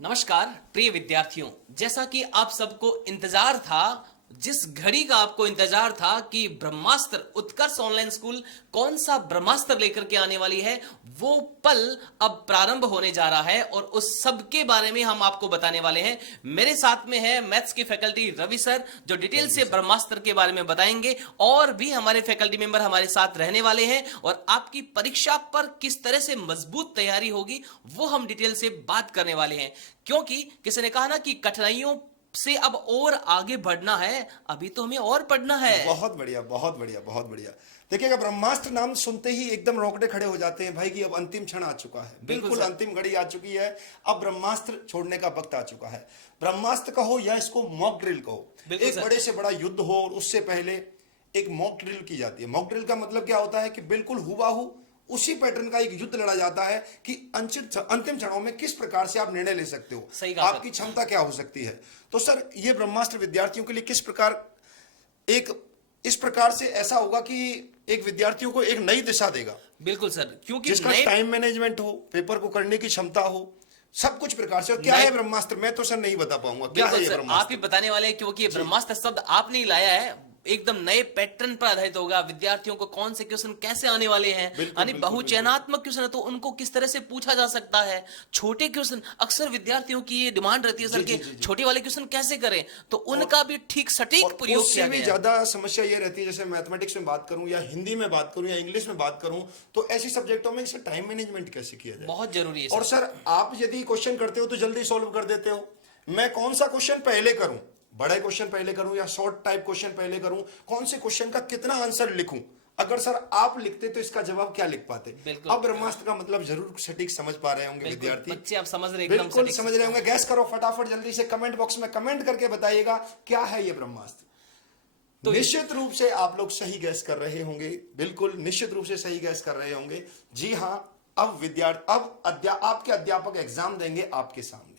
नमस्कार प्रिय विद्यार्थियों, जैसा कि आप सबको इंतजार था, जिस घड़ी का आपको इंतजार था कि ब्रह्मास्त्र उत्कर्ष ऑनलाइन स्कूल कौन सा ब्रह्मास्त्र लेकर के आने वाली है, वो पल अब प्रारंभ होने जा रहा है और उस सब के बारे में हम आपको बताने वाले हैं। मेरे साथ में है मैथ्स की फैकल्टी रवि सर, जो डिटेल से ब्रह्मास्त्र के बारे में बताएंगे, और भी हमारे फैकल्टी मेंबर हमारे साथ रहने वाले हैं और आपकी परीक्षा पर किस तरह से मजबूत तैयारी होगी वो हम डिटेल से बात करने वाले हैं। क्योंकि किसी ने कहा ना कि कठिनाइयों से अब और आगे बढ़ना है, अभी तो हमें और पढ़ना है। बहुत बढ़िया, बहुत बढ़िया, बहुत बढ़िया। देखिएगा, ब्रह्मास्त्र नाम सुनते ही एकदम रोंगटे खड़े हो जाते हैं भाई कि अब अंतिम क्षण आ चुका है, बिल्कुल अंतिम घड़ी आ चुकी है, अब ब्रह्मास्त्र छोड़ने का वक्त आ चुका है। ब्रह्मास्त्र कहो या इसको मॉक ड्रिल कहो, एक बड़े से बड़ा युद्ध हो और उससे पहले एक मॉक ड्रिल की जाती है। मॉक ड्रिल का मतलब क्या होता है कि बिल्कुल हुबहू उसी पैटर्न का एक युद्ध लड़ा जाता है कि अंतिम क्षणों में किस प्रकार से आप निर्णय ले सकते हो, आपकी क्षमता क्या हो सकती है। तो सर, ये ब्रह्मास्त्र विद्यार्थियों के लिए किस प्रकार इस प्रकार से ऐसा होगा कि एक विद्यार्थियों को एक नई दिशा देगा। बिल्कुल सर, क्योंकि जिसका टाइम मैनेजमेंट हो, पेपर को करने की क्षमता हो, सब कुछ प्रकार से। और क्या है ब्रह्मास्त्र, मैं तो सर नहीं बता पाऊंगा क्या है ये ब्रह्मास्त्र। आप ही बताने वाले हैं, क्योंकि ये ब्रह्मास्त्र शब्द आपने लाया है, एकदम नए पैटर्न पर आधारित होगा। विद्यार्थियों को कौन से क्वेश्चन कैसे आने वाले हैं, यानी बहुचयनात्मक क्वेश्चन है तो उनको किस तरह से पूछा जा सकता है। छोटे क्वेश्चन, अक्सर विद्यार्थियों की ये डिमांड रहती है सर कि छोटे वाले क्वेश्चन कैसे करें, तो उनका भी ठीक सटीक प्रयोग किया गया है। ज्यादा समस्या ये रहती है, जैसे मैथमेटिक्स में बात करूं या हिंदी में बात करूं या इंग्लिश में बात करूं, तो ऐसी सब्जेक्टों में इसे टाइम मैनेजमेंट कैसे किया जाए, बहुत जरूरी है। और सर, आप यदि क्वेश्चन करते हो तो जल्दी सॉल्व कर देते हो। मैं कौन सा क्वेश्चन पहले करूं, बड़े क्वेश्चन पहले करूं या शॉर्ट टाइप क्वेश्चन पहले करूं, कौन से क्वेश्चन का कितना आंसर लिखूं, अगर सर आप लिखते तो इसका जवाब क्या लिख पाते। अब ब्रह्मास्त्र का मतलब जरूर सटीक समझ पा रहे होंगे विद्यार्थी, बच्चे आप समझ रहे, बिल्कुल समझ रहे होंगे। गैस करो फटाफट, जल्दी से कमेंट बॉक्स में कमेंट करके बताइएगा क्या है ये ब्रह्मास्त्र। तो निश्चित रूप से आप लोग सही गैस कर रहे होंगे, बिल्कुल निश्चित रूप से सही गैस कर रहे होंगे। जी हाँ, अब आपके अध्यापक एग्जाम देंगे आपके सामने।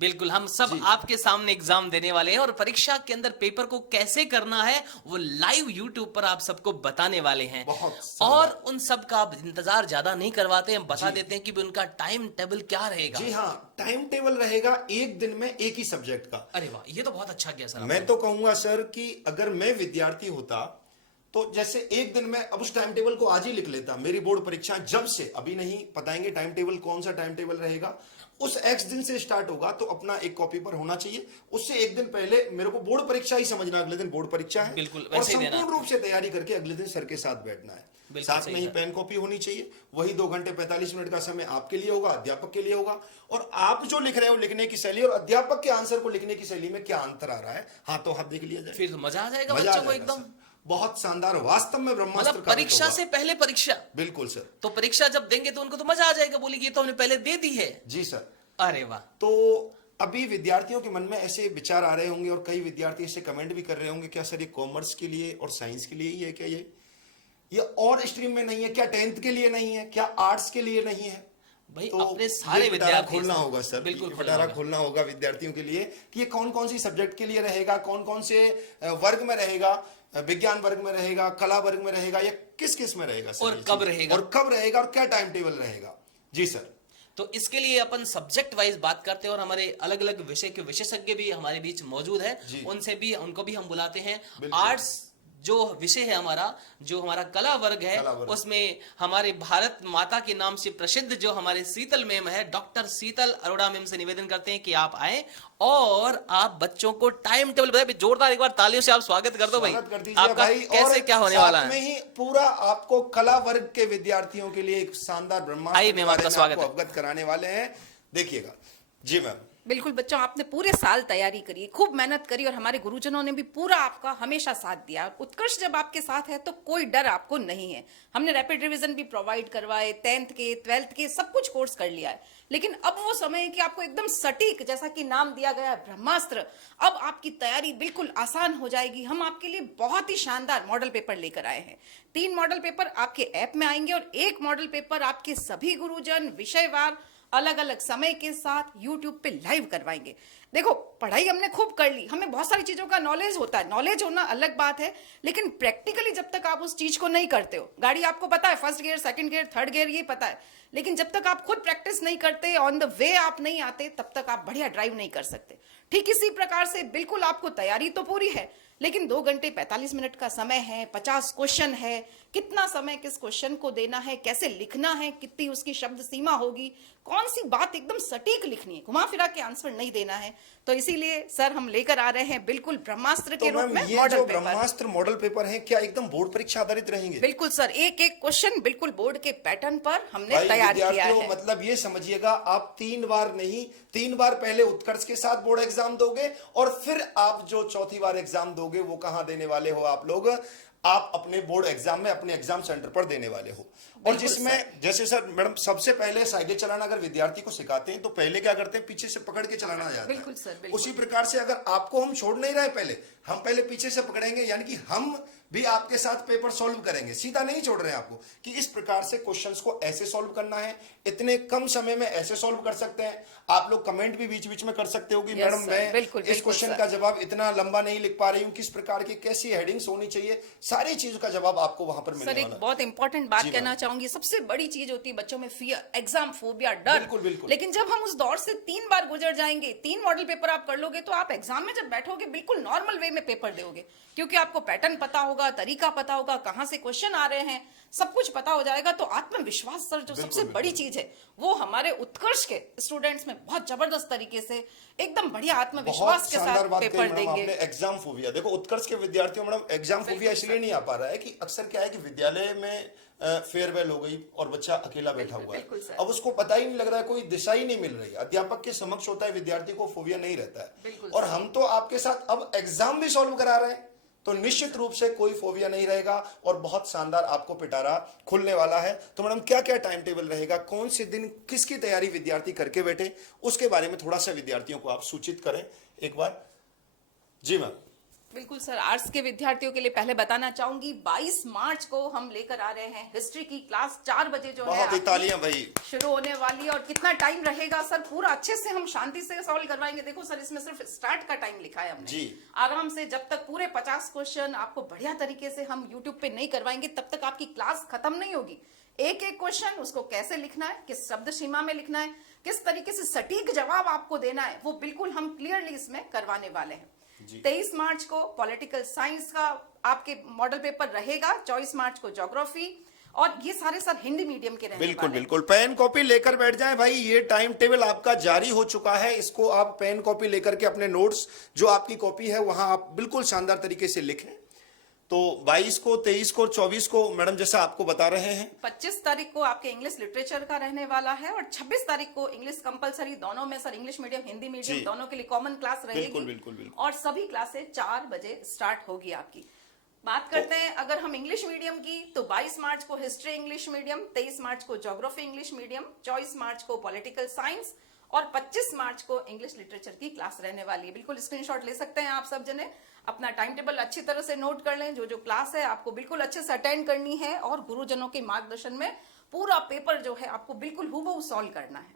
बिल्कुल, हम सब आपके सामने एग्जाम देने वाले हैं और परीक्षा के अंदर पेपर को कैसे करना है वो लाइव यूट्यूब पर आप सबको बताने वाले हैं। और उन सब का आप इंतजार ज्यादा नहीं करवाते हैं, बता देते हैं कि उनका टाइम टेबल क्या रहेगा। जी हाँ, टाइम टेबल रहेगा एक दिन में एक ही सब्जेक्ट का। अरे वाह, ये तो बहुत अच्छा किया सर। मैं तो कहूंगा सर कि अगर मैं विद्यार्थी होता तो जैसे एक दिन में अब उस टाइम टेबल को आज ही लिख लेता। मेरी बोर्ड परीक्षा जब से, अभी नहीं बताएंगे टाइम टेबल, कौन सा टाइम टेबल रहेगा, उस एक्स दिन से स्टार्ट होगा तो अपना एक कॉपी पर होना चाहिए। उससे एक दिन पहले मेरे को बोर्ड परीक्षा ही समझना, अगले दिन बोर्ड परीक्षा है, बिल्कुल, और संपूर्ण रूप से तैयारी करके अगले दिन सर के साथ बैठना है। साथ में ही पेन कॉपी होनी चाहिए। वही 2 घंटे 45 मिनट का समय आपके लिए होगा, अध्यापक के लिए होगा, और आप जो लिख रहे हो लिखने की शैली और अध्यापक के आंसर को लिखने की शैली में क्या अंतर आ रहा है, हाथों हाथ देख लिया जाए, फिर तो मजा आ जाएगा बच्चों को एकदम। बहुत शानदार, वास्तव में ब्रह्मास्त्र का परीक्षा से पहले परीक्षा। बिल्कुल सर, तो परीक्षा जब देंगे तो उनको तो मजा आ जाएगा, बोलिए ये तो हमने पहले दे दी है। जी सर। अरे वाह। तो अभी विद्यार्थियों के मन में ऐसे विचार आ रहे होंगे और कई विद्यार्थी ऐसे कमेंट भी कर रहे होंगे, क्या सर ये कॉमर्स के लिए और साइंस के लिए ही है क्या, ये और स्ट्रीम में नहीं है क्या, 10th के लिए नहीं है क्या, आर्ट्स के लिए नहीं है। भाई तो अपने सारे विद्यार्थी खोलना होगा सर, बिल्कुल पिटारा खोलना होगा विद्यार्थियों के लिए कि ये कौन कौन सी सब्जेक्ट के लिए रहेगा, कौन कौन से वर्ग में रहेगा, विज्ञान वर्ग में रहेगा, कला वर्ग में रहेगा, या किस किस में रहेगा सर, और कब रहेगा, और क्या टाइम टेबल रहेगा। जी सर। तो इसके लिए अपन सब्जेक्ट वाइज बात करते हैं और हमारे अलग अलग विषय के विशेषज्ञ भी हमारे बीच मौजूद है, उनको भी हम बुलाते हैं। आर्ट्स जो विषय है हमारा, जो हमारा कला वर्ग है, उसमें हमारे भारत माता के नाम से प्रसिद्ध जो हमारे शीतल मैम है, डॉक्टर शीतल अरोड़ा मैम से निवेदन करते हैं कि आप आए और आप बच्चों को टाइम टेबल बताए। जोरदार एक बार तालियों से आप स्वागत कर दो भाई, आपका कैसे क्या होने वाला है। में ही पूरा आपको कला वर्ग के विद्यार्थियों के लिए एक शानदार ब्रह्मास्त्र अवगत कराने वाले हैं। देखिएगा। जी मैम। बिल्कुल बच्चों, आपने पूरे साल तैयारी करी, खूब मेहनत करी और हमारे गुरुजनों ने भी पूरा आपका हमेशा साथ दिया। उत्कर्ष जब आपके साथ है तो कोई डर आपको नहीं है। हमने रैपिड रिवीजन भी प्रोवाइड करवाए, 10th के 12th के सब कुछ कोर्स कर लिया है। लेकिन अब वो समय है कि आपको एकदम सटीक, जैसा कि नाम दिया गया है ब्रह्मास्त्र, अब आपकी तैयारी बिल्कुल आसान हो जाएगी। हम आपके लिए बहुत ही शानदार मॉडल पेपर लेकर आए हैं। 3 मॉडल पेपर आपके ऐप में आएंगे और 1 मॉडल पेपर आपके सभी गुरुजन विषयवार अलग अलग समय के साथ यूट्यूब पे लाइव करवाएंगे। देखो, पढ़ाई हमने खूब कर ली, हमें बहुत सारी चीजों का नॉलेज होता है, नॉलेज होना अलग बात है, लेकिन प्रैक्टिकली जब तक आप उस चीज को नहीं करते हो, गाड़ी आपको पता है first gear, second gear, third gear, ये पता है, लेकिन जब तक आप खुद प्रैक्टिस नहीं करते, ऑन द वे आप नहीं आते, तब तक आप बढ़िया ड्राइव नहीं कर सकते। ठीक इसी प्रकार से बिल्कुल आपको तैयारी तो पूरी है, लेकिन 2 घंटे 45 मिनट का समय है, 50 क्वेश्चन है, कितना समय किस क्वेश्चन को देना है, कैसे लिखना है, कितनी उसकी शब्द सीमा होगी, कौन सी बात एकदम सटीक लिखनी है, घुमा फिरा के आंसर नहीं देना है। तो इसीलिए सर हम लेकर आ रहे हैं बिल्कुल ब्रह्मास्त्र के तो रूप में ये मॉडल जो पेपर। ब्रह्मास्त्र मॉडल पेपर है, क्या एकदम बोर्ड परीक्षा आधारित रहेंगे? बिल्कुल सर, एक एक क्वेश्चन बिल्कुल बोर्ड के पैटर्न पर हमने भाई तैयार किया विद्यार्थियों, है। मतलब ये समझिएगा, आप 3 बार नहीं, 3 बार पहले उत्कर्ष के साथ बोर्ड एग्जाम दोगे और फिर आप जो चौथी बार एग्जाम दोगे वो कहां देने वाले हो आप लोग? आप अपने बोर्ड एग्जाम में अपने एग्जाम सेंटर पर देने वाले हो। और जिसमें जैसे सर मैडम सबसे पहले साइकिल चलाना अगर विद्यार्थी को सिखाते हैं तो पहले क्या करते हैं, पीछे से पकड़ के चलाना जाता है। बिल्कुल सर, बिल्कुल। उसी प्रकार से अगर आपको हम छोड़ नहीं रहे, पहले हम पहले पीछे से पकड़ेंगे, यानी कि हम भी आपके साथ पेपर सॉल्व करेंगे, सीधा नहीं छोड़ रहे हैं आपको कि इस प्रकार से क्वेश्चंस को ऐसे सॉल्व करना है, इतने कम समय में ऐसे सॉल्व कर सकते हैं। आप लोग कमेंट भी बीच बीच में कर सकते हो कि मैडम मैं इस क्वेश्चन का जवाब इतना लंबा नहीं लिख पा रही हूँ, किस प्रकार की कैसी हेडिंग्स होनी चाहिए, सारी चीजों का जवाब आपको वहां पर मिलने सर वाला है। एक बहुत इंपॉर्टेंट बात कहना चाहूंगी, सबसे बड़ी चीज होती है बच्चों में फियर, एग्जाम फोबिया, डर। बिल्कुल, बिल्कुल। लेकिन जब हम उस दौर से 3 बार गुजर जाएंगे, 3 मॉडल पेपर आप कर लोगे, तो आप एग्जाम में जब बैठोगे बिल्कुल नॉर्मल वे में पेपर दोगे, क्योंकि आपको पैटर्न पता होगा, तरीका पता होगा, कहां से क्वेश्चन आ रहे हैं, सब कुछ पता हो जाएगा। तो आत्मविश्वास सर जो सबसे बड़ी चीज है, वो हमारे उत्कर्ष के स्टूडेंट्स में बहुत जबरदस्त तरीके से एकदम बढ़िया आत्मविश्वास के साथ पेपर देंगे। एग्जाम फोबिया देखो, उत्कर्ष के विद्यार्थियों मैडम एग्जाम फोबिया इसलिए नहीं आ पा रहा है कि अक्सर क्या है कि विद्यालय में फेयरवेल हो गई और बच्चा अकेला बैठा हुआ है, अब उसको पता ही नहीं लग रहा है, कोई दिशा ही नहीं मिल रही है, अध्यापक के समक्ष होता है, विद्यार्थी को फोबिया नहीं रहता है। और हम तो आपके साथ अब एग्जाम भी सॉल्व करा रहे हैं, तो निश्चित रूप से कोई फोबिया नहीं रहेगा और बहुत शानदार आपको पिटारा खुलने वाला है। तो मैडम क्या क्या टाइम टेबल रहेगा, कौन से दिन किसकी तैयारी विद्यार्थी करके बैठे, उसके बारे में थोड़ा सा विद्यार्थियों को आप सूचित करें एक बार। जी मैम। बिल्कुल सर, आर्ट्स के विद्यार्थियों के लिए पहले बताना चाहूंगी 22 मार्च को हम लेकर आ रहे हैं हिस्ट्री की क्लास, 4 बजे जो है बहुत ही तालियां भाई शुरू होने वाली है। और कितना टाइम रहेगा सर, पूरा अच्छे से हम शांति से सॉल्व करवाएंगे। देखो सर, इसमें सिर्फ स्टार्ट का टाइम लिखा है हमने जी। आराम से, जब तक पूरे 50 क्वेश्चन आपको बढ़िया तरीके से हम यूट्यूब पे नहीं करवाएंगे, तब तक आपकी क्लास खत्म नहीं होगी। एक एक क्वेश्चन उसको कैसे लिखना है, किस शब्द सीमा में लिखना है, किस तरीके से सटीक जवाब आपको देना है, वो बिल्कुल हम क्लियरली इसमें करवाने वाले हैं। 23 मार्च को पॉलिटिकल साइंस का आपके मॉडल पेपर रहेगा, 24 मार्च को ज्योग्राफी, और ये सारे सर हिंदी मीडियम के रहने बिल्कुल वाले हैं। बिल्कुल पेन कॉपी लेकर बैठ जाएं भाई, ये टाइम टेबल आपका जारी हो चुका है, इसको आप पेन कॉपी लेकर के अपने नोट्स जो आपकी कॉपी है वहां आप बिल्कुल शानदार तरीके से लिखें। तो 22 को, 23 को, 24 को मैडम जैसा आपको बता रहे हैं, 25 तारीख को आपके इंग्लिश लिटरेचर का रहने वाला है, और 26 तारीख को इंग्लिश कंपलसरी, दोनों में sir English medium Hindi medium दोनों के लिए कॉमन क्लास रहेगी। बिल्कुल बिल्कुल बिल्कुल। और सभी क्लासेस 4 बजे स्टार्ट होगी आपकी। बात करते हैं अगर हम इंग्लिश मीडियम की, तो 22 मार्च को हिस्ट्री इंग्लिश मीडियम, 23 मार्च को ज्योग्राफी इंग्लिश मीडियम, 24 मार्च को पॉलिटिकल साइंस, और 25 मार्च को इंग्लिश लिटरेचर की क्लास रहने वाली है। बिल्कुल स्क्रीनशॉट ले सकते हैं आप सब जने, अपना टाइम टेबल अच्छी तरह से नोट कर लें। जो जो क्लास है आपको बिल्कुल अच्छे से अटेंड करनी है, और गुरुजनों के मार्गदर्शन में पूरा पेपर जो है आपको बिल्कुल हूबहू सॉल्व करना है।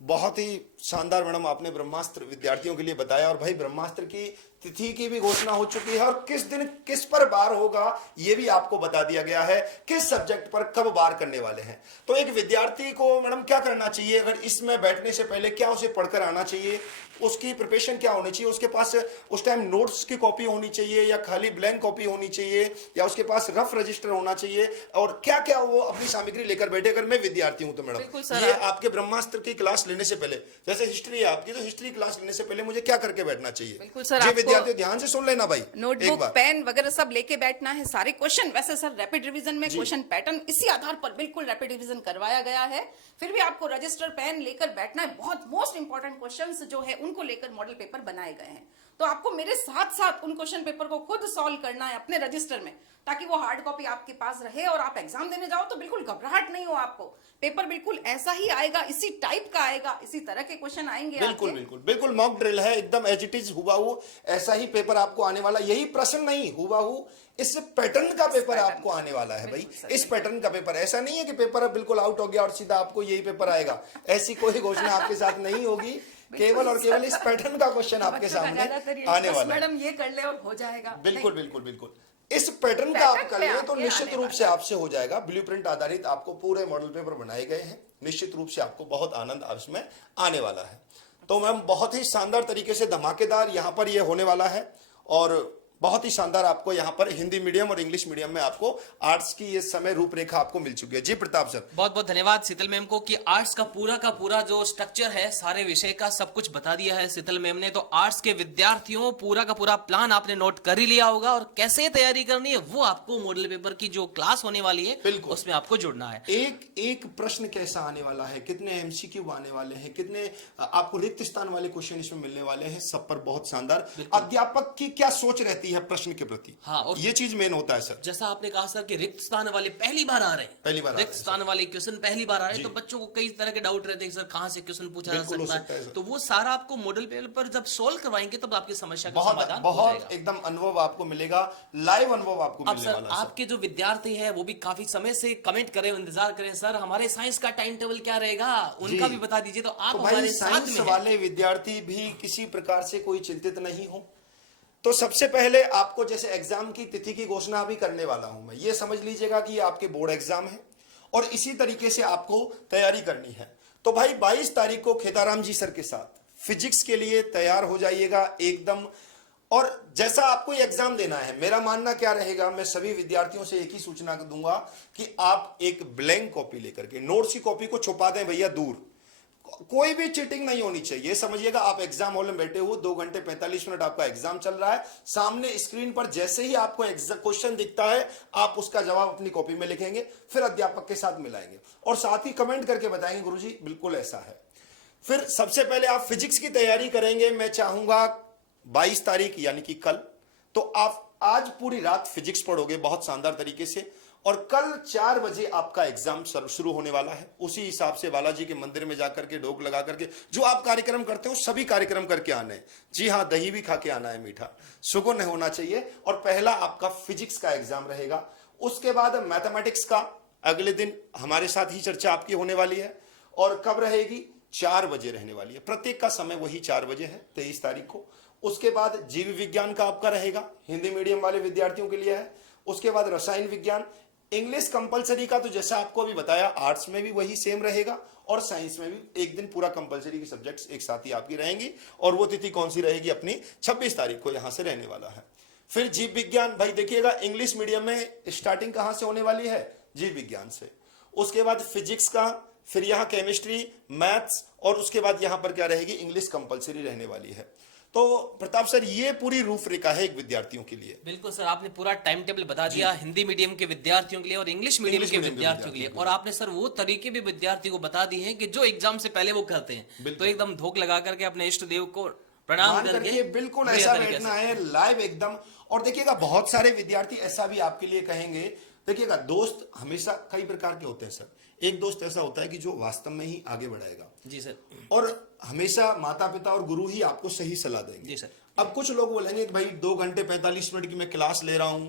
बहुत ही शानदार मैडम आपने ब्रह्मास्त्र विद्यार्थियों के लिए बताया। और भाई ब्रह्मास्त्र की तिथि की भी घोषणा हो चुकी है, और किस दिन किस पर बार होगा ये भी आपको बता दिया गया है, किस सब्जेक्ट पर कब बार करने वाले हैं। तो एक विद्यार्थी को मैडम क्या करना चाहिए, अगर इसमें बैठने से पहले क्या उसे पढ़कर आना चाहिए, उसकी प्रिपरेशन क्या होनी चाहिए, उसके पास उस टाइम नोट्स की कॉपी होनी चाहिए या खाली ब्लैंक कॉपी होनी चाहिए, या उसके पास रफ रजिस्टर होना चाहिए, और क्या क्या वो अपनी सामग्री लेकर बैठे। अगर मैं विद्यार्थी हूं तो मैडम ये आपके ब्रह्मास्त्र की क्लास लेने से पहले, जैसे हिस्ट्री है आपकी, तो हिस्ट्री क्लास लेने से पहले मुझे क्या करके बैठना चाहिए? बिल्कुल सर, विद्यार्थी ध्यान से सुन लेना भाई, नोटबुक पेन वगैरह सब लेके बैठना है। सारे क्वेश्चन वैसे सर रैपिड रिवीजन में क्वेश्चन पैटर्न इसी आधार पर बिल्कुल रैपिड रिवीजन करवाया गया है, फिर भी आपको रजिस्टर पेन लेकर बैठना है। बहुत मोस्ट इंपॉर्टेंट क्वेश्चंस जो है उनको लेकर मॉडल पेपर बनाए गए हैं, तो आपको मेरे साथ साथ उन क्वेश्चन पेपर को खुद सॉल्व करना है अपने रजिस्टर में, ताकि वो हार्ड कॉपी आपके पास रहे और आप एग्जाम देने जाओ तो बिल्कुल घबराहट नहीं हो आपको। पेपर बिल्कुल ऐसा ही आएगा, इसी टाइप का आएगा, इसी तरह के क्वेश्चन आएंगे बिल्कुल आपके। बिल्कुल बिल्कुल मॉक ड्रिल है, एकदम एज इट इज हुबहू ऐसा ही पेपर आपको आने वाला। यही प्रश्न नहीं, हुबहू इस पैटर्न का पेपर आपको आने वाला है भाई। इस पैटर्न का पेपर, ऐसा नहीं है कि पेपर अब बिल्कुल आउट हो गया और सीधा आपको यही पेपर आएगा, ऐसी कोई घोषणा आपके साथ नहीं होगी। केवल और केवल इस पैटर्न का क्वेश्चन आपके सामने आने वाला है। मैडम ये कर ले और हो जाएगा। बिल्कुल बिल्कुल बिल्कुल इस पैटर्न का आप कर ले तो निश्चित रूप से आपसे हो जाएगा। ब्लूप्रिंट आधारित आपको पूरे मॉडल पेपर बनाए गए हैं, निश्चित रूप से आपको बहुत आनंद इसमें आने वाला है। तो मैम बहुत ही शानदार तरीके से धमाकेदार यहाँ पर ये होने वाला है, और बहुत ही शानदार आपको यहाँ पर हिंदी मीडियम और इंग्लिश मीडियम में आपको आर्ट्स की इस समय रूपरेखा आपको मिल चुकी है। जी प्रताप सर, बहुत बहुत धन्यवाद शीतल मैम को कि आर्ट्स का पूरा जो स्ट्रक्चर है, सारे विषय का सब कुछ बता दिया है शीतल मैम ने। तो आर्ट्स के विद्यार्थियों पूरा का पूरा प्लान आपने नोट कर ही लिया होगा, और कैसे तैयारी करनी है वो आपको मॉडल पेपर की जो क्लास होने वाली है बिल्कुल उसमें आपको जुड़ना है। एक एक प्रश्न कैसा आने वाला है, कितने एमसीक्यू आने वाले हैं, कितने आपको रिक्त स्थान वाले क्वेश्चन इसमें मिलने वाले हैं, सब पर बहुत शानदार। अध्यापक की क्या सोच रहती है प्रश्न के प्रति, हाँ, और ये चीज मेन होता है सर। जैसा आपने कहा सर कि रिक्त स्थान वाले पहली बार आ रहे हैं, पहली बार रिक्त स्थान वाले क्वेश्चन पहली बार आ रहे हैं, तो बच्चों को कई तरह के डाउट रहते हैं सर कहां से क्वेश्चन पूछा जा सकता है। तो वो सारा आपको मॉडल पेपर पर जब सोल्व करवाएंगे तब आपकी समस्या का समाधान हो बहुत जाएगा। एकदम अनुभव आपको मिलेगा, लाइव अनुभव आपको अब मिलने सर वाला है। आपके जो विद्यार्थी है वो भी काफी समय से कमेंट करें, इंतजार करें सर हमारे साइंस का टाइम टेबल क्या रहेगा, उनका भी बता दीजिए। तो आप तो भाई हमारे साथ साइंस में हैं। वाले विद्यार्थी भी किसी प्रकार से कोई चिंतित नहीं हो। तो सबसे पहले आपको जैसे एग्जाम की तिथि की घोषणा भी करने वाला हूं मैं, ये समझ लीजिएगा कि ये आपके बोर्ड एग्जाम है और इसी तरीके से आपको तैयारी करनी है। तो भाई 22 तारीख को खेताराम जी सर के साथ फिजिक्स के लिए तैयार हो जाइएगा एकदम। और जैसा आपको ये एग्जाम देना है, मेरा मानना क्या रहेगा, मैं सभी विद्यार्थियों से एक ही सूचना दूंगा कि आप एक ब्लैंक कॉपी लेकर के नोट्स की कॉपी को छुपा दें भैया दूर। कोई भी चीटिंग नहीं होनी चाहिए। समझिएगा आप एग्जाम हॉल में बैठे हो, 2 घंटे 45 मिनट आपका एग्जाम चल रहा है, सामने स्क्रीन पर जैसे ही आपको क्वेश्चन दिखता है आप उसका जवाब अपनी कॉपी में लिखेंगे, फिर अध्यापक के साथ मिलाएंगे और साथ ही कमेंट करके बताएंगे गुरुजी बिल्कुल ऐसा है। फिर सबसे पहले आप फिजिक्स की तैयारी करेंगे, मैं चाहूंगा 22 तारीख यानी कि कल, तो आप आज पूरी रात फिजिक्स पढ़ोगे बहुत शानदार तरीके से, और कल 4 बजे आपका एग्जाम शुरू होने वाला है। उसी हिसाब से बालाजी के मंदिर में जाकर के ढोक लगा करके जो आप कार्यक्रम करते हो सभी कार्यक्रम करके आने हैं। जी हाँ, दही भी खा के आना है, मीठा सुगुन होना चाहिए। और पहला आपका फिजिक्स का एग्जाम रहेगा। उसके बाद मैथमेटिक्स का अगले दिन हमारे साथ ही चर्चा आपकी होने वाली है, और कब रहेगी, 4 बजे रहने वाली है। प्रत्येक का समय वही 4 बजे है 23 तारीख को। उसके बाद जीव विज्ञान का आपका रहेगा, हिंदी मीडियम वाले विद्यार्थियों के लिए है। उसके बाद रसायन विज्ञान, इंग्लिश कंपलसरी का तो जैसा आपको अभी बताया आर्ट्स में भी वही सेम रहेगा, और साइंस में भी एक दिन पूरा कंपलसरी की सब्जेक्ट्स एक साथ ही आपकी रहेंगी। और वो तिथि कौन सी रहेगी, अपनी 26 तारीख को यहां से रहने वाला है। फिर जीव विज्ञान, भाई देखिएगा इंग्लिश मीडियम में स्टार्टिंग कहां से होने वाली है, जीव विज्ञान से। उसके बाद फिजिक्स का, फिर यहाँ केमिस्ट्री, मैथ्स, और उसके बाद यहां पर क्या रहेगी, इंग्लिश कंपलसरी रहने वाली है। तो प्रताप सर ये पूरी रूपरेखा है एक विद्यार्थियों के लिए। बिल्कुल सर, आपने पूरा टाइम टेबल बता दिया हिंदी मीडियम के विद्यार्थियों के लिए और इंग्लिश मीडियम के विद्यार्थियों के लिए। और आपने सर वो तरीके भी विद्यार्थी को बता दिए हैं कि जो एग्जाम से पहले वो करते हैं, तो एकदम धोख लगा करके अपने इष्ट देव को प्रणाम करके बिल्कुल ऐसा बैठना है लाइव एकदम। और देखिएगा बहुत सारे विद्यार्थी ऐसा भी आपके लिए कहेंगे, देखिएगा दोस्त हमेशा कई प्रकार के होते हैं सर। एक दोस्त ऐसा होता है कि जो वास्तव में ही आगे बढ़ाएगा, जी सर, और हमेशा माता पिता और गुरु ही आपको सही सलाह देंगे। जी सर। अब कुछ लोग बोलेंगे कि भाई 2 घंटे 45 मिनट की मैं क्लास ले रहा हूं,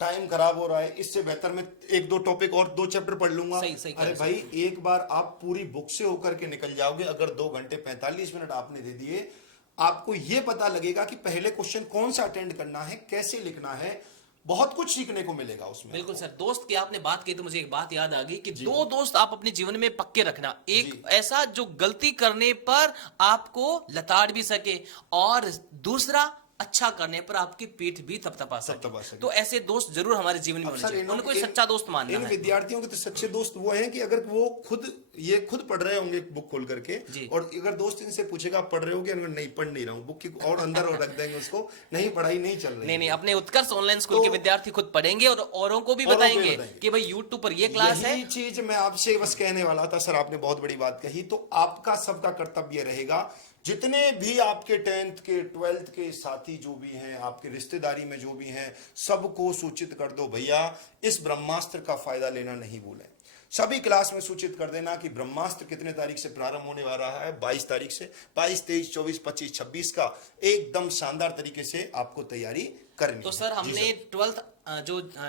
टाइम खराब हो रहा है, इससे बेहतर मैं 1-2 टॉपिक और 2 चैप्टर पढ़ लूंगा। सही अरे भाई एक बार आप पूरी बुक से होकर के निकल जाओगे। अगर 2 घंटे 45 मिनट आपने दे दिए, आपको यह पता लगेगा कि पहले क्वेश्चन कौन सा अटेंड करना है, कैसे लिखना है, बहुत कुछ सीखने को मिलेगा उसमें। बिल्कुल सर, दोस्त की आपने बात की तो मुझे एक बात याद आ गई कि 2 दोस्त आप अपने जीवन में पक्के रखना। एक ऐसा जो गलती करने पर आपको लताड़ भी सके, और दूसरा अच्छा करने पर आपकी पीठ भी थपथपा सके। तो ऐसे दोस्त जरूर हमारे जीवन में होने चाहिए, उनको सच्चा दोस्त मानना है। इन विद्यार्थियों के तो सच्चे दोस्त वो हैं कि अगर वो खुद ये खुद पढ़ रहे होंगे बुक खोल करके, जी। और अगर दोस्त इनसे पूछेगा आप पढ़ रहे हो कि नहीं पढ़ नहीं रहा हूँ, बुक की और अंदर और रख देंगे उसको, नहीं पढ़ाई नहीं चल रही। नहीं, अपने उत्कर्ष ऑनलाइन स्कूल के तो- विद्यार्थी खुद पढ़ेंगे और औरों को भी औरों को भी बताएंगे बताएंगे। कि भाई यूट्यूब पर ये क्लास है। यही चीज मैं आपसे बस कहने वाला था सर, आपने बहुत बड़ी बात कही। तो आपका सबका कर्तव्य रहेगा, जितने भी आपके 10th के 12th के साथी जो भी हैं, आपके रिश्तेदारी में जो भी हैं, सबको सूचित कर दो भैया इस ब्रह्मास्त्र का फायदा लेना नहीं भूलें। सभी क्लास में सूचित कर देना कि ब्रह्मास्त्र कितने तारीख से प्रारंभ होने वाला है, 22 तारीख से। 22, 23, 24, 25, 26 का एकदम शानदार तरीके से आपको तैयारी करनी तो है। सर जी हमने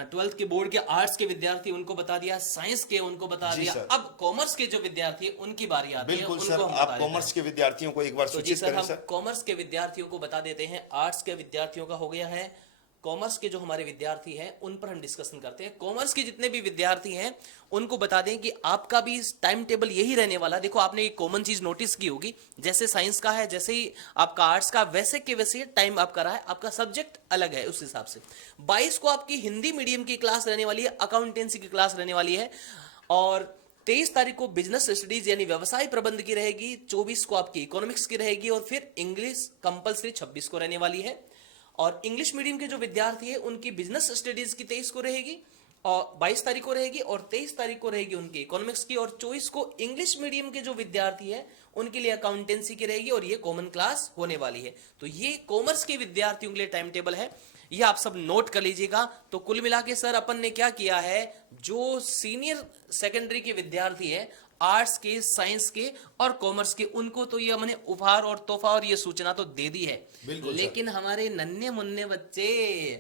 ट्वेल्थ के बोर्ड के आर्ट्स के विद्यार्थी उनको बता दिया, साइंस के उनको बता जी दिया, सर। अब कॉमर्स के जो विद्यार्थी हैं उनकी बारी आती है। बिल्कुल उनको सर, हम बता आप देते कॉमर्स हैं। के विद्यार्थियों को एक बार तो जी सूचित सर, करें हम सर। कॉमर्स के विद्यार्थियों को बता देते हैं। आर्ट्स के विद्यार्थियों का हो गया है। कॉमर्स के जो हमारे विद्यार्थी हैं उन पर हम डिस्कशन करते हैं। कॉमर्स के जितने भी विद्यार्थी हैं उनको बता दें कि आपका भी टाइम टेबल यही रहने वाला। देखो, आपने एक कॉमन चीज नोटिस की होगी, जैसे साइंस का है, जैसे ही आपका आर्ट्स का, वैसे के वैसे टाइम आपका रहा है। आपका सब्जेक्ट अलग है उस हिसाब से। 22 को आपकी हिंदी मीडियम की क्लास रहने वाली है, अकाउंटेंसी की क्लास रहने वाली है, और 23 तारीख को बिजनेस स्टडीज यानी व्यवसाय प्रबंध की रहेगी, 24 को आपकी इकोनॉमिक्स की रहेगी, और फिर इंग्लिश कंपलसरी 26 को रहने वाली है। और इंग्लिश मीडियम के जो विद्यार्थी है उनकी बिजनेस स्टडीज की 23 को रहेगी, और 22 तारीख को रहेगी, और 23 तारीख को रहेगी उनकी इकोनॉमिक्स की, और 24 को इंग्लिश मीडियम के जो विद्यार्थी है उनके लिए अकाउंटेंसी की रहेगी, और ये कॉमन क्लास होने वाली है। तो ये कॉमर्स के विद्यार्थियों के लिए टाइम टेबल है, ये आप सब नोट कर लीजिएगा। तो कुल मिला के सर अपन ने क्या किया है, जो सीनियर सेकेंडरी के विद्यार्थी है आर्ट्स के, साइंस के और कॉमर्स के, उनको तो ये हमने उपहार और तोहफा और ये सूचना तो दे दी है, लेकिन हमारे नन्हे मुन्ने बच्चे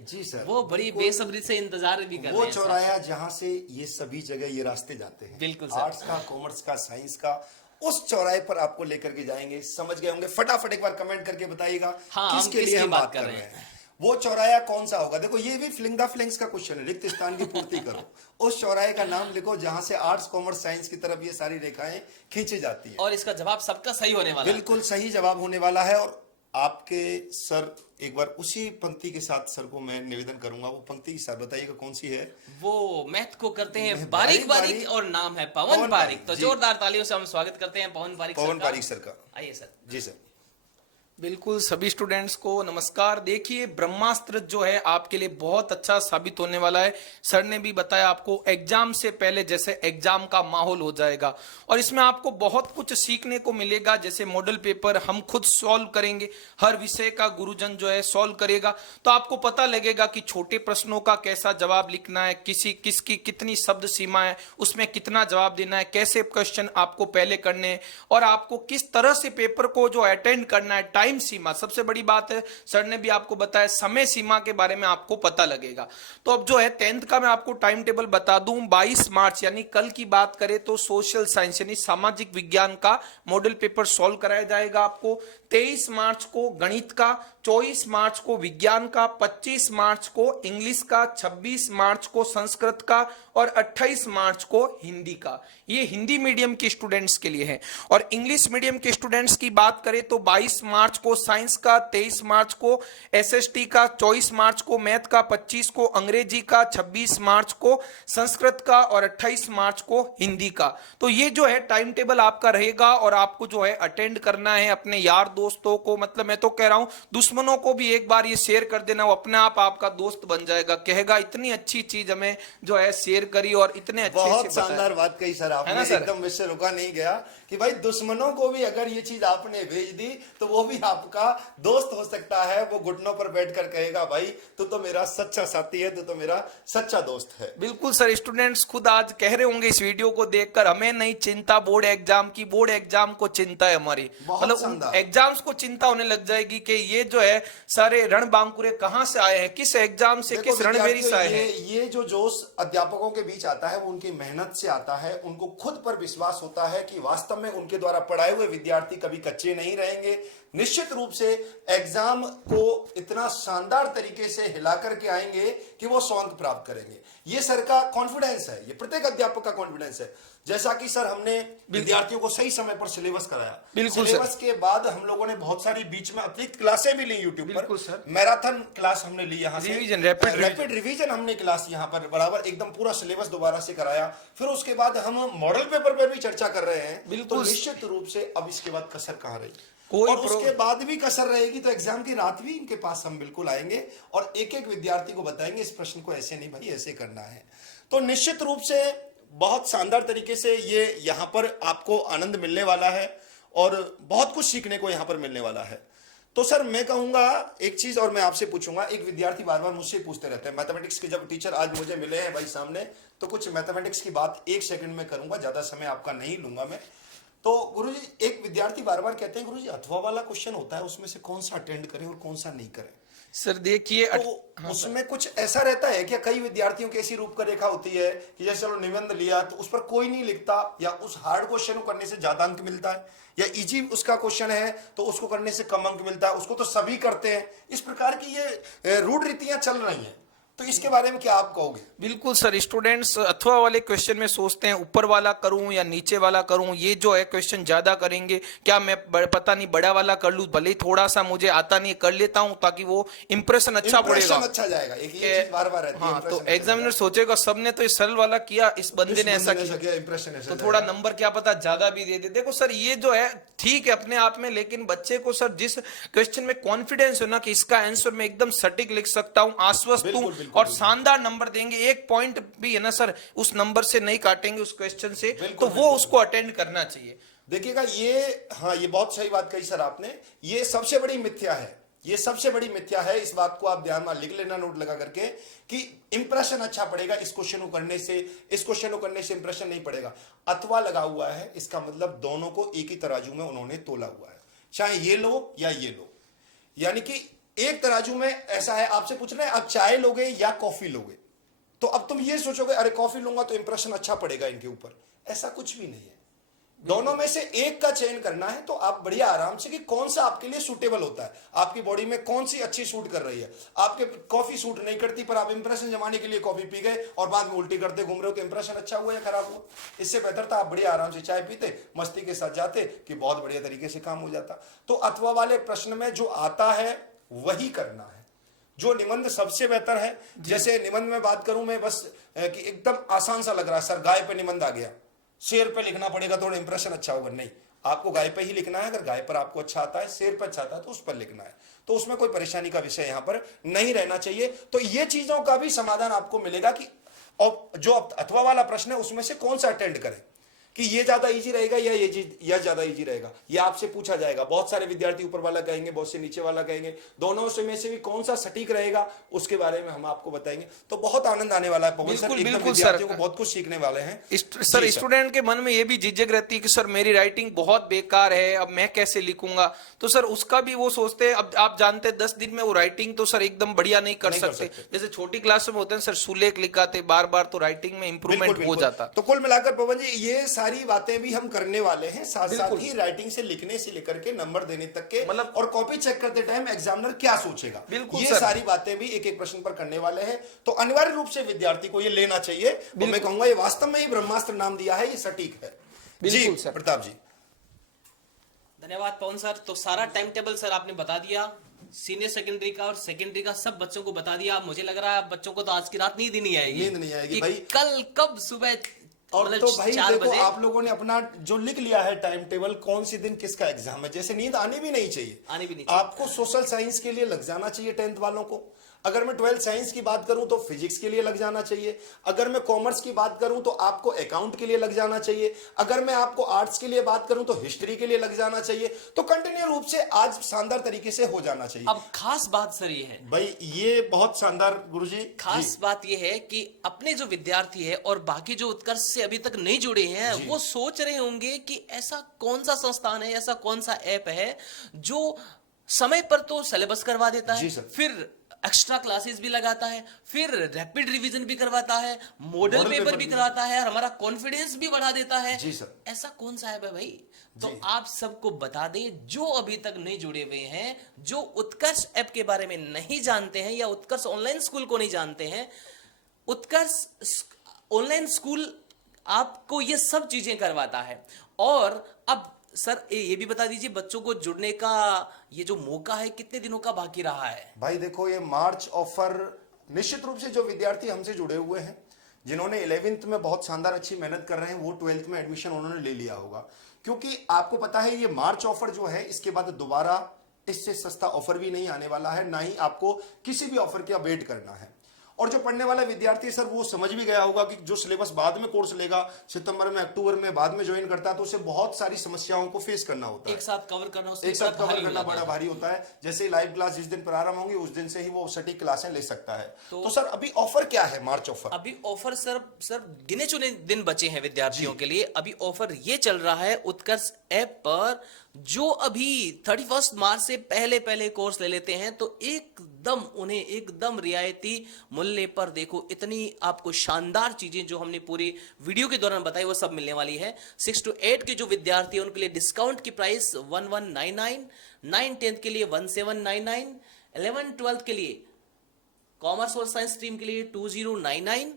जी सर, वो बड़ी बेसब्री से इंतजार भी कर रहे वो हैं सर। चौराया जहां से ये सभी जगह ये रास्ते जाते हैं, बिल्कुल सर। आर्ट्स का, कॉमर्स का, साइंस का, उस चौराहे पर आपको लेकर के जाएंगे। समझ गए होंगे? फटाफट एक बार कमेंट करके बताइएगा हाँ, हम किसके लिए किसकी हम बात बात कर कर रहे रहे हैं। हैं। वो चौराया कौन सा होगा? देखो, ये भी फ्लिंग द फ्लिंग्स का क्वेश्चन है, रिक्त स्थान की पूर्ति करो। उस चौराहे का नाम लिखो जहां से आर्ट्स, कॉमर्स, साइंस की तरफ ये सारी रेखाएं खींची जाती है। और इसका जवाब सबका सही होने वाला है। बिल्कुल सही जवाब होने वाला है। और आपके सर एक बार उसी पंक्ति के साथ सर को मैं निवेदन करूंगा, वो पंक्ति सर बताइएगा कौन सी है? वो मैथ को करते हैं बारीक बारीक बारीक, बारीक, और नाम है पवन पवन पारिक। पारिक, तो जी। जोरदार तालियों से हम स्वागत करते हैं पवन पारिक पवन पारिक सर का। आइए सर। जी सर। बिल्कुल, सभी स्टूडेंट्स को नमस्कार। देखिए, ब्रह्मास्त्र जो है आपके लिए बहुत अच्छा साबित होने वाला है। सर ने भी बताया आपको एग्जाम से पहले जैसे एग्जाम का माहौल हो जाएगा, और इसमें आपको बहुत कुछ सीखने को मिलेगा। जैसे मॉडल पेपर हम खुद सॉल्व करेंगे, हर विषय का गुरुजन जो है सॉल्व करेगा, तो आपको पता लगेगा कि छोटे प्रश्नों का कैसा जवाब लिखना है, किसकी कितनी शब्द सीमा है, उसमें कितना जवाब देना है, कैसे क्वेश्चन आपको पहले करने हैं, और आपको किस तरह से पेपर को जो अटेंड करना है। टाइम सीमा सबसे बड़ी बात है, सर ने भी आपको बताया, समय सीमा के बारे में आपको पता लगेगा। तो अब जो है 10th का मैं आपको टाइम टेबल बता दूं। 22 मार्च यानी कल की बात करें तो सोशल साइंस यानी सामाजिक विज्ञान का मॉडल पेपर सॉल्व कराया जाएगा आपको। 23 मार्च को गणित का, 24 मार्च को विज्ञान का, 25 मार्च को इंग्लिश का, 26 मार्च को संस्कृत का, और 28 मार्च को हिंदी का। ये हिंदी मीडियम के स्टूडेंट्स के लिए है। और इंग्लिश मीडियम के स्टूडेंट्स की बात करें तो 22 मार्च को साइंस का, 23 मार्च को एसएसटी का, 24 मार्च को मैथ का, 25 को अंग्रेजी का, 26 मार्च को संस्कृत का, और 28 मार्च को हिंदी का। तो ये जो है टाइम टेबल आपका रहेगा, और आपको जो है अटेंड करना है। अपने यार दोस्तों को, मतलब मैं तो कह रहा हूं दुश्मनों को भी एक बार ये शेयर कर देना, वो अपने आप आपका दोस्त बन जाएगा, कहेगा इतनी अच्छी चीज हमें जो है शेयर करी और इतने अच्छे से बहुत बताया। शानदार बात कही सर आपने, एकदम विषय रुका नहीं गया कि भाई दुश्मनों को भी अगर ये चीज आपने भेज दी तो वो भी आपका दोस्त हो सकता है। वो घुटनों पर बैठकर कहेगा भाई तू तो मेरा सच्चा साथी है, तू तो मेरा सच्चा दोस्त है। बिल्कुल सर, स्टूडेंट्स खुद आज कह रहे होंगे इस वीडियो को देखकर, हमें नहीं चिंता बोर्ड एग्जाम की, बोर्ड एग्जाम को चिंता है हमारी। मतलब एग्जाम्स को चिंता होने लग जाएगी कि ये जो है सारे रणबांकुरे कहां से आए हैं, किस एग्जाम से, किस रणबेरी से आए हैं। ये जो जोश अध्यापकों के बीच आता है वो उनकी मेहनत से आता है। उनको खुद पर विश्वास होता है कि वास्तव में उनके द्वारा पढ़ाए हुए विद्यार्थी कभी कच्चे नहीं रहेंगे। निश्चित रूप से एग्जाम को इतना शानदार तरीके से हिला करके आएंगे कि वो 100 अंक प्राप्त करेंगे। ये सर का कॉन्फिडेंस है, ये प्रत्येक अध्यापक का कॉन्फिडेंस है। जैसा कि सर हमने विद्यार्थियों को सही समय पर सिलेबस कराया, बिल्कुल सिलेबस के बाद हम लोगों ने बहुत सारी बीच में अतिरिक्त क्लासें भी ली यूट्यूब बिल्कुल पर, सर। मैराथन क्लास हमने ली यहाँ से, रिवीजन, रैपिड रिवीजन हमने क्लास यहाँ पर बराबर एकदम पूरा सिलेबस दोबारा से कराया। फिर उसके बाद हम मॉडल पेपर पर भी चर्चा कर रहे हैं। बिल्कुल। तो निश्चित रूप से अब इसके बाद कसर कहाँ रही, कोई और उसके बाद भी कसर रहेगी तो एग्जाम की रात भी इनके पास हम बिल्कुल आएंगे और एक एक विद्यार्थी को बताएंगे इस प्रश्न को ऐसे नहीं भाई ऐसे करना है। तो निश्चित रूप से बहुत शानदार तरीके से ये यहाँ पर आपको आनंद मिलने वाला है और बहुत कुछ सीखने को यहाँ पर मिलने वाला है। तो सर मैं कहूंगा एक चीज और मैं आपसे पूछूंगा, एक विद्यार्थी बार बार मुझसे पूछते रहते हैं मैथमेटिक्स के, जब टीचर आज मुझे मिले हैं भाई सामने, तो कुछ मैथमेटिक्स की बात 1 सेकंड में करूंगा, ज्यादा समय आपका नहीं लूंगा मैं। तो गुरुजी एक विद्यार्थी बार बार कहते हैं गुरुजी अथवा वाला क्वेश्चन होता है उसमें से कौन सा अटेंड करें और कौन सा नहीं करें। सर देखिए तो उसमें कुछ ऐसा रहता है क्या, कई विद्यार्थियों की ऐसी रूप रेखा होती है कि जैसे चलो निबंध लिया तो उस पर कोई नहीं लिखता, या उस हार्ड क्वेश्चन को करने से ज्यादा अंक मिलता है, या इजी उसका क्वेश्चन है तो उसको करने से कम अंक मिलता है, उसको तो सभी करते हैं। इस प्रकार की ये रूढ़ रीतियां चल रही हैं, तो इसके बारे में क्या आप कहोगे? बिल्कुल सर, स्टूडेंट्स अथवा वाले क्वेश्चन में सोचते हैं ऊपर वाला करूं या नीचे वाला करूं, ये जो है क्वेश्चन ज्यादा करेंगे, क्या मैं पता नहीं बड़ा वाला कर लूं, भले ही थोड़ा सा मुझे आता नहीं कर लेता हूं ताकि वो इंप्रेशन अच्छा पड़ेगा, अच्छा जाएगा। एक ये चीज बार बार रहती है। हाँ, तो एग्जामिनर सोचेगा सबने तो इस सरल वाला किया, इस बंदे ने ऐसा किया, इंप्रेशन तो थोड़ा नंबर क्या पता ज्यादा भी दे दे। देखो सर ये जो है ठीक है अपने आप में, लेकिन बच्चे को सर जिस क्वेश्चन में कॉन्फिडेंस हो ना कि इसका आंसर मैं एकदम सटीक लिख सकता हूं, आश्वस्त हूं और शानदार नंबर देंगे, 1 पॉइंट भी है ना सर उस नंबर से नहीं काटेंगे उस क्वेश्चन से, तो वो उसको अटेंड करना चाहिए। देखिएगा ये, हाँ ये बहुत सही बात कही सर आपने, ये सबसे बड़ी मिथ्या है, ये सबसे बड़ी मिथ्या है। इस बात को आप ध्यान में लिख लेना नोट लगा करके कि इंप्रेशन अच्छा पड़ेगा इस क्वेश्चन को करने से, इस क्वेश्चन को करने से इंप्रेशन नहीं पड़ेगा। अथवा लगा हुआ है इसका मतलब दोनों को एक ही तराजू में उन्होंने तोला हुआ है, चाहे ये लो या ये लो, यानी कि एक तराजू में ऐसा है, आपसे पूछ रहे हैं अब चाय लोगे या कॉफी लोगे, तो अब तुम ये सोचोगे अरे कॉफी लूंगा तो इंप्रेशन अच्छा पड़ेगा इनके ऊपर, ऐसा कुछ भी नहीं है। दोनों में से एक का चयन करना है, तो आप बढ़िया आराम से कि कौन सा आपके लिए सूटेबल होता है, आपकी बॉडी में कौन सी अच्छी सूट कर रही है। आपके कॉफी सूट नहीं करती पर आप इंप्रेशन जमाने के लिए कॉफी पी गए और बाद में उल्टी करते घूम रहे हो, तो इंप्रेशन अच्छा हुआ या खराब हुआ? इससे बेहतर था आप बढ़िया आराम से चाय पीते, मस्ती के साथ जाते कि बहुत बढ़िया तरीके से काम हो जाता। तो अथवा वाले प्रश्न में जो आता है वही करना है, जो निबंध सबसे बेहतर है। जैसे निबंध में बात करूं मैं बस कि एकदम आसान सा लग रहा है सर, गाय पे निबंध आ गया, शेर पे लिखना पड़ेगा थोड़ा इंप्रेशन अच्छा होगा, नहीं, आपको गाय पे ही लिखना है। अगर गाय पर आपको अच्छा आता है, शेर पर अच्छा आता है तो उस पर लिखना है, तो उसमें कोई परेशानी का विषय यहां पर नहीं रहना चाहिए। तो ये चीजों का भी समाधान आपको मिलेगा कि और जो अथवा वाला प्रश्न है उसमें से कौन सा अटेंड करें, कि ये ज्यादा इजी रहेगा या ये ज्यादा इजी रहेगा, ये आपसे पूछा जाएगा। बहुत सारे विद्यार्थी ऊपर वाला कहेंगे, बहुत से नीचे वाला कहेंगे, दोनों से में से भी कौन सा सटीक रहेगा उसके बारे में हम आपको बताएंगे। तो बहुत आनंद आने वाला है पवन सर, एकदम विद्यार्थियों को बहुत कुछ सीखने वाले हैं सर। स्टूडेंट के मन में ये भी झिझक रहती है कि सर मेरी राइटिंग बहुत बेकार है, अब मैं कैसे लिखूंगा, तो सर उसका भी वो सोचते हैं। अब आप जानते हैं 10 दिन में वो राइटिंग तो सर एकदम बढ़िया नहीं कर सकते। जैसे छोटी क्लास में होते हैं सर सुलेख लिखाते बार बार, तो राइटिंग में इंप्रूवमेंट हो जाता। तो कुल मिलाकर पवन जी ये सारी बातें भी हम करने वाले हैं, साथ साथ ही राइटिंग से लिखने से लेकर के नंबर देने तक के, मतलब और कॉपी चेक करते टाइम एग्जामिनर क्या सोचेगा, ये सारी बातें भी एक एक प्रश्न पर करने वाले हैं। तो अनिवार्य रूप से विद्यार्थी को ये लेना चाहिए, और मैं कहूंगा ये वास्तव में ही ब्रह्मास्त्र नाम दिया है, ये सटीक है। जी प्रताप जी, धन्यवाद पवन सर। तो सारा टाइम टेबल सर आपने बता दिया, सीनियर सेकेंडरी का और सेकेंडरी का सब बच्चों को बता दिया। मुझे लग रहा है बच्चों को तो आज की रात नींद नहीं आएगी, नींद नहीं आएगी भाई, कल कब सुबह और मतलब तो भाई 4 देखो बजे आप लोगों ने अपना जो लिख लिया है टाइम टेबल, कौन सी दिन किसका एग्जाम है, जैसे नींद आनी भी नहीं चाहिए, आनी भी नहीं चाहिए। आपको सोशल साइंस के लिए लग जाना चाहिए 10th वालों को, अगर मैं 12th साइंस की बात करूं तो फिजिक्स के लिए लग जाना चाहिए, अगर मैं कॉमर्स की बात करूं तो आपको अकाउंट के लिए लग जाना चाहिए, अगर मैं आपको आर्ट्स के लिए बात करूं तो हिस्ट्री के लिए लग जाना चाहिए। तो कंटिन्यू रूप से आज शानदार तरीके से हो जाना चाहिए। अब खास बात सर ये है भाई, ये बहुत शानदार गुरुजी, खास बात ये है कि अपने जो विद्यार्थी है और बाकी जो उत्कर्ष से अभी तक नहीं जुड़े हैं, वो सोच रहे होंगे कि ऐसा कौन सा संस्थान है, ऐसा कौन सा ऐप है जो समय पर तो सिलेबस करवा देता है, फिर एक्स्ट्रा क्लासेस भी लगाता है, फिर रैपिड रिवीजन भी करवाता है, मॉडल पेपर भी कराता है, और हमारा कॉन्फिडेंस भी बढ़ा देता है। जी सर, ऐसा कौन सा है भाई? तो आप सबको बता दें, जो अभी तक नहीं जुड़े हुए हैं, जो उत्कर्ष ऐप के बारे में नहीं जानते हैं या उत्कर्ष ऑनलाइन स्कूल को नहीं जानते हैं, उत्कर्ष ऑनलाइन स्कूल आपको ये सब चीजें करवाता है। और अब सर ये भी बता दीजिए, बच्चों को जुड़ने का ये जो मौका है कितने दिनों का बाकी रहा है? भाई देखो, ये मार्च ऑफर निश्चित रूप से जो विद्यार्थी हमसे जुड़े हुए हैं, जिन्होंने 11th में बहुत शानदार अच्छी मेहनत कर रहे हैं, वो 12th में एडमिशन उन्होंने ले लिया होगा। क्योंकि आपको पता है ये मार्च ऑफर जो है, इसके बाद दोबारा इससे सस्ता ऑफर भी नहीं आने वाला है, ना ही आपको किसी भी ऑफर का वेट करना है। और जो पढ़ने वाला विद्यार्थी सर, वो समझ भी गया होगा कि जो सिलेबस बाद में कोर्स लेगा, सितंबर में, अक्टूबर में बाद में ज्वाइन करता है, तो उसे बहुत सारी समस्याओं को फेस करना होता है। एक साथ कवर करना, एक साथ कवर करना बड़ा भारी होता है। जैसे लाइव क्लास जिस दिन प्रारंभ होंगी, उस दिन से ही वो सटीक क्लासें ले सकता है। तो सर अभी ऑफर क्या है मार्च ऑफर? अभी ऑफर सर गिने चुने दिन बचे हैं विद्यार्थियों के लिए। अभी ऑफर ये चल रहा है उत्कर्ष ऐप पर, जो अभी 31 मार्च से पहले कोर्स ले लेते हैं तो उन्हें एकदम रियायती मूल्य पर, देखो इतनी आपको शानदार चीजें जो हमने पूरी वीडियो के दौरान बताई वो सब मिलने वाली है। 6 to 8 के जो विद्यार्थी हैं उनके लिए डिस्काउंट की प्राइस 1199, 9-10 के लिए 1799, 11-12 के लिए कॉमर्स और साइंस स्ट्रीम के लिए 2099,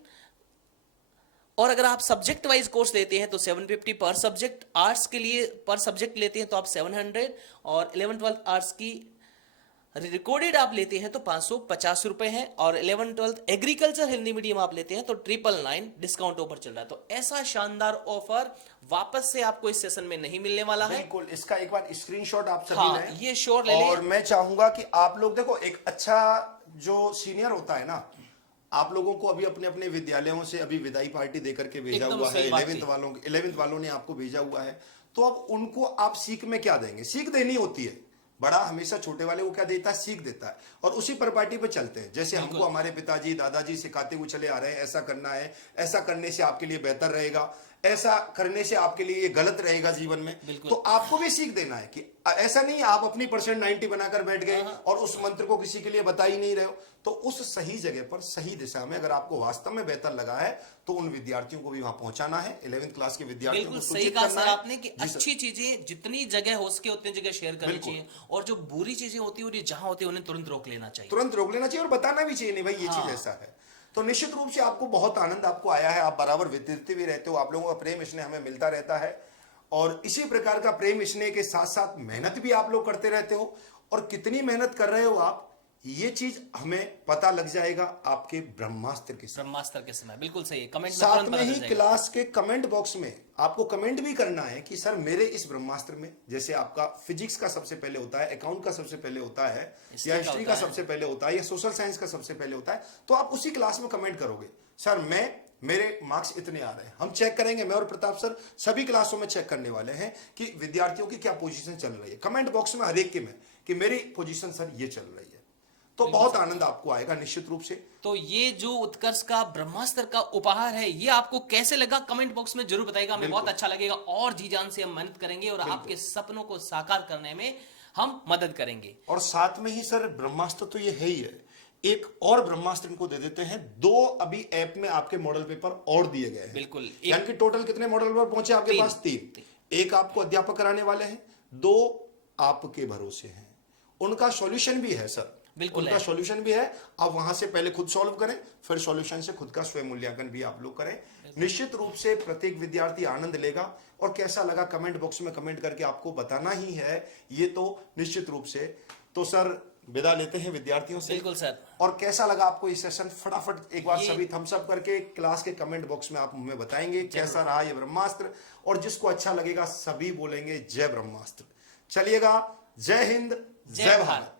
और अगर आप सब्जेक्ट वाइज कोर्स लेते हैं तो 750 पर सब्जेक्ट। आर्ट्स के लिए पर सब्जेक्ट लेते हैं तो आप 700, और 11-12 आर्ट्स की रिकॉर्डेड आप लेते हैं तो 550 रुपए है, और 11-12 एग्रीकल्चर हिंदी मीडियम आप लेते हैं तो 999 डिस्काउंट ऑफर चल रहा है। तो ऐसा शानदार ऑफर वापस से आपको इस सेशन में नहीं मिलने वाला है। बिल्कुल, इसका एक बार स्क्रीनशॉट आप सभी हाँ, लें। ये श्योर ले लें। और मैं चाहूंगा कि आप लोग देखो, एक अच्छा जो सीनियर होता है ना, आप लोगों को अभी अपने अपने विद्यालयों से अभी विदाई पार्टी देकर के भेजा एकदम हुआ है। सही बात 11th वालों ने आपको भेजा हुआ है, तो अब उनको आप सीख में क्या देंगे? सीख देनी होती है। बड़ा हमेशा छोटे वाले को क्या देता है? सीख देता है। और उसी परिपाटी पे चलते हैं, जैसे हमको हमारे पिताजी दादाजी सिखाते हुए चले आ रहे हैं, ऐसा करना है, ऐसा करने से आपके लिए बेहतर रहेगा, ऐसा करने से आपके लिए ये गलत रहेगा जीवन में। तो आपको भी सीख देना है कि ऐसा नहीं आप अपनी परसेंट 90 बनाकर बैठ गए और उस मंत्र को किसी के लिए बता ही नहीं रहे हो। तो उस सही जगह पर सही दिशा में अगर आपको वास्तव में बेहतर लगा है तो उन विद्यार्थियों को भी वहां पहुंचाना है। 11th क्लास के विद्यार्थियों को बिल्कुल सही सूचित कहा करना सर है आपने कि अच्छी चीजें जितनी जगह हो सके उतनी जगह शेयर करनी चाहिए, और जो बुरी चीजें होती है जहां होती है उन्हें तुरंत रोक लेना चाहिए। तुरंत रोक लेना चाहिए और बताना भी चाहिए, नहीं भाई ये चीज ऐसा है। तो निश्चित रूप से आपको बहुत आनंद आपको आया है, आप बराबर वितरते भी रहते हो, आप लोगों का प्रेम स्नेह हमें मिलता रहता है, और इसी प्रकार का प्रेम स्नेह के साथ साथ मेहनत भी आप लोग करते रहते हो। और कितनी मेहनत कर रहे हो आप, ये चीज हमें पता लग जाएगा आपके ब्रह्मास्त्र के समय। बिल्कुल सही है। कमेंट में साथ तुरंत में पता ही चल जाएगा। क्लास के कमेंट बॉक्स में आपको कमेंट भी करना है कि सर मेरे इस ब्रह्मास्त्र में, जैसे आपका फिजिक्स का सबसे पहले होता है, अकाउंट का सबसे पहले होता है, या हिस्ट्री का सबसे पहले होता है, या सोशल साइंस का सबसे पहले होता है, तो आप उसी क्लास में कमेंट करोगे, सर मेरे मार्क्स इतने आ रहे हैं। हम चेक करेंगे, मैं और प्रताप सर सभी क्लासों में चेक करने वाले हैं कि विद्यार्थियों की क्या पोजीशन चल रही है। कमेंट बॉक्स में हर एक के में कि मेरी पोजीशन सर ये चल रही है, तो बहुत आनंद आपको आएगा निश्चित रूप से। तो ये जो उत्कर्ष का ब्रह्मास्त्र का उपहार है, ये आपको कैसे लगा कमेंट बॉक्स में जरूर बताइएगा, हमें बहुत अच्छा लगेगा, और जी जान से हम मेहनत करेंगे और आपके सपनों को साकार करने में हम मदद करेंगे। और साथ में ही सर ब्रह्मास्त्र तो ये है ही है, एक और ब्रह्मास्त्र इनको दे देते हैं। 2 अभी ऐप में आपके मॉडल पेपर और दिए गए हैं। बिल्कुल। यानी कि टोटल कितने मॉडल पेपर पहुंचे आपके पास? 3। एक आपको अध्यापक कराने वाले हैं, 2 आपके भरोसे हैं। उनका सॉल्यूशन भी है सर, बिल्कुल उनका सॉल्यूशन भी है। आप वहां से पहले खुद सॉल्व करें, फिर सॉल्यूशन से खुद का स्वयं मूल्यांकन भी आप लोग करें। निश्चित रूप से प्रत्येक विद्यार्थी आनंद लेगा, और कैसा लगा कमेंट बॉक्स में कमेंट करके आपको बताना ही है, ये तो निश्चित रूप से। तो सर विदा लेते हैं विद्यार्थियों से। बिल्कुल सर। और कैसा लगा आपको ये सेशन, फटाफट एक बार सभी थम्स अप करके क्लास के कमेंट बॉक्स में आप हमें बताएंगे कैसा रहा ये ब्रह्मास्त्र, और जिसको अच्छा लगेगा सभी बोलेंगे जय ब्रह्मास्त्र। चलिएगा, जय हिंद, जय भारत।